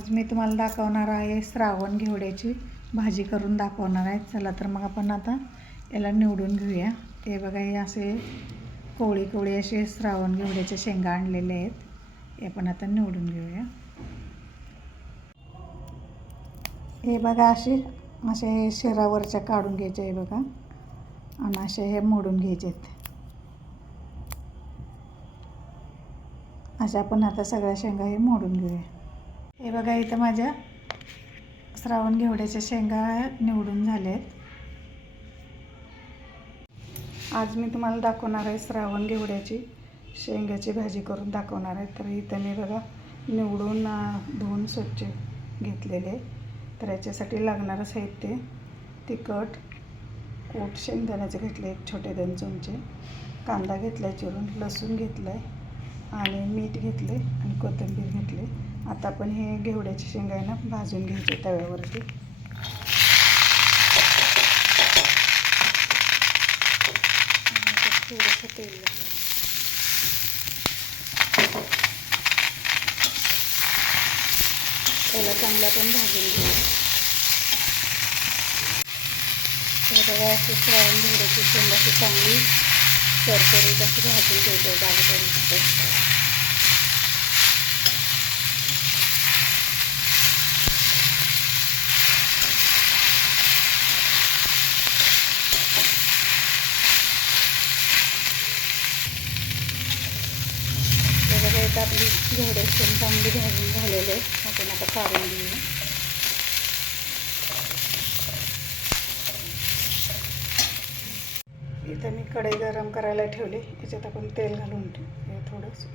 आज मी तुम्हाला दाखवणार आहे श्रावण घेवड्याची भाजी करून दाखवणार आहे. चला तर मग आपण आता याला निवडून घेऊया. हे बघा, हे असे कोळी कोळी असे श्रावण घेवड्याचे शेंगा आणलेले आहेत. हे आपण आता निवडून घेऊया. हे बघा, असे शिरावरच्या काढून घ्यायचे आहे बघा, आणि असे हे मोडून घ्यायचे आहेत. अशा आपण आता सगळ्या शेंगा हे मोडून घेऊया. हे बघा, इथं माझ्या श्रावण घेवड्याच्या शेंगा निवडून झाल्या आहेत. आज मी तुम्हाला दाखवणार आहे श्रावण घेवड्याची शेंगाची भाजी करून दाखवणार आहे. तर इथं मी बघा निवडून धुवून स्वच्छ घेतलेले. तर याच्यासाठी लागणारं साहित्य: तिखट, कूट शेंगदाण्याचे घेतले 1 छोटे 2 चमचे, कांदा घेतला चिरून, लसूण घेतला आहे, आणि मीठ घेतले आणि कोथिंबीर घेतले. आता आपण हे घेवड्याची शेंगा आहे ना भाजून घ्यायचे तव्यावरती. थोडंसं तेल त्याला चांगलं आपण भाजून घेऊ. हे बघा, अशी श्रावण घेवड्याची शेंगाची चांगली सरसरीत अशी भाजून घ्यायचं डाळपर्यंत. बघा, आपली घेवड्याची शेंग चांगली भाजून झालेले आपण आता काढून घेऊया. इथं मी कढई गरम करायला ठेवली. याच्यात आपण तेल घालून ठेवूया थोडंसं.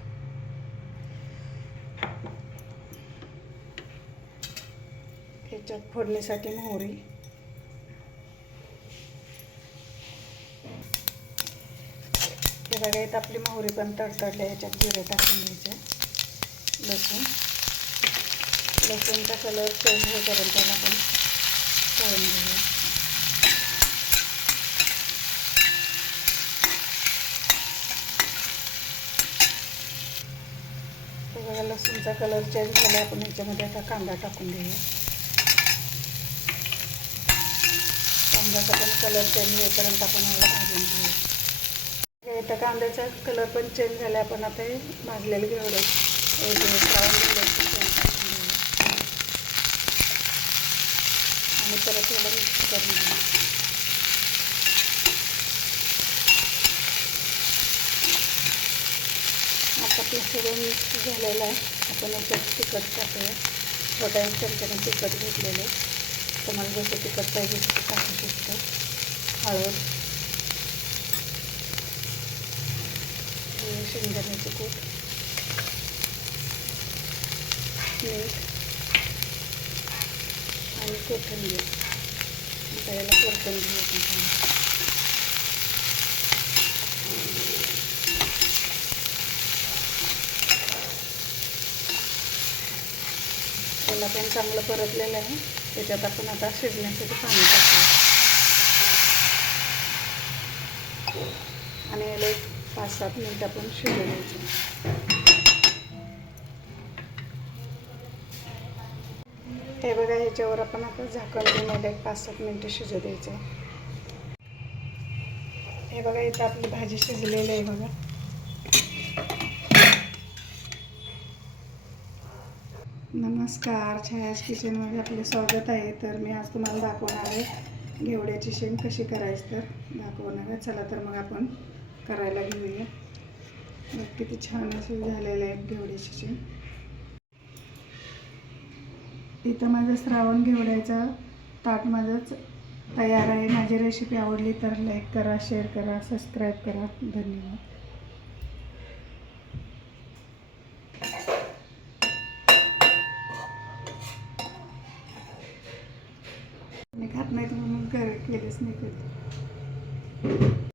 याच्यात फोडणीसाठी मोहरी, हे बघा, इथं आपली मोहरी पण तडतडली. ह्याच्यात जिरे टाकून घ्यायचे, लसूणचा कलर चेंज होईपर्यंत त्याला आपण तळून घेऊया. हे बघा, लसूणचा कलर चेंज झाला. आपण ह्याच्यामध्ये आता कांदा टाकून घेऊया. कांद्याचा पण कलर चेंज होईपर्यंत आपण याला भाजून घेऊया. इथं कांद्याचा कलर पण चेंज झाला. आपण आता हे भाजलेले घेवडे श्रावण घेवड्याची शेंग टाकून घेऊया आणि परत याला मिक्स करून घेऊया. आता आपलं सगळं मिक्स झालेलं आहे. आपण याच्यात तिखट टाकूया. छोट्या 1 चमच्याने तिखट घेतलेलं आहे. तुम्हाला जसं तिखट पाहिजे तसं टाकू शकतो. हळद, शेंगदाण्याचे कूट, मीठ आणि कोथिंबीर. आता याला परतून घेऊ. त्याला पण चांगलं परतलेलं आहे. त्याच्यात आपण आता शिजण्यासाठी पाणी टाकूया आणि याला 5-7 मिनिटं आपण शिजू द्यायचं. हे बघा, ह्याच्यावर आपण आता झाकण देऊन 5-7 मिनिटं शिजू द्यायचं. हे बघा, इथं आपली भाजी शिजलेली आहे बघा. नमस्कार, छायाज किचनमध्ये आपले स्वागत आहे. तर मी आज तुम्हाला दाखवणार आहे घेवड्याची शेंग कशी करायची तर दाखवणार आहे. चला तर मग आपण करायला घेऊया. किती छान असे झालेले आहेत घेवड्याची शेंग. इथं माझं श्रावण घेवड्याचा ताट माझंच तयार आहे. माझी रेसिपी आवडली तर लाईक करा, शेअर करा, सबस्क्राईब करा. धन्यवाद. मी खात नाही म्हणून केलेच नाही कधी.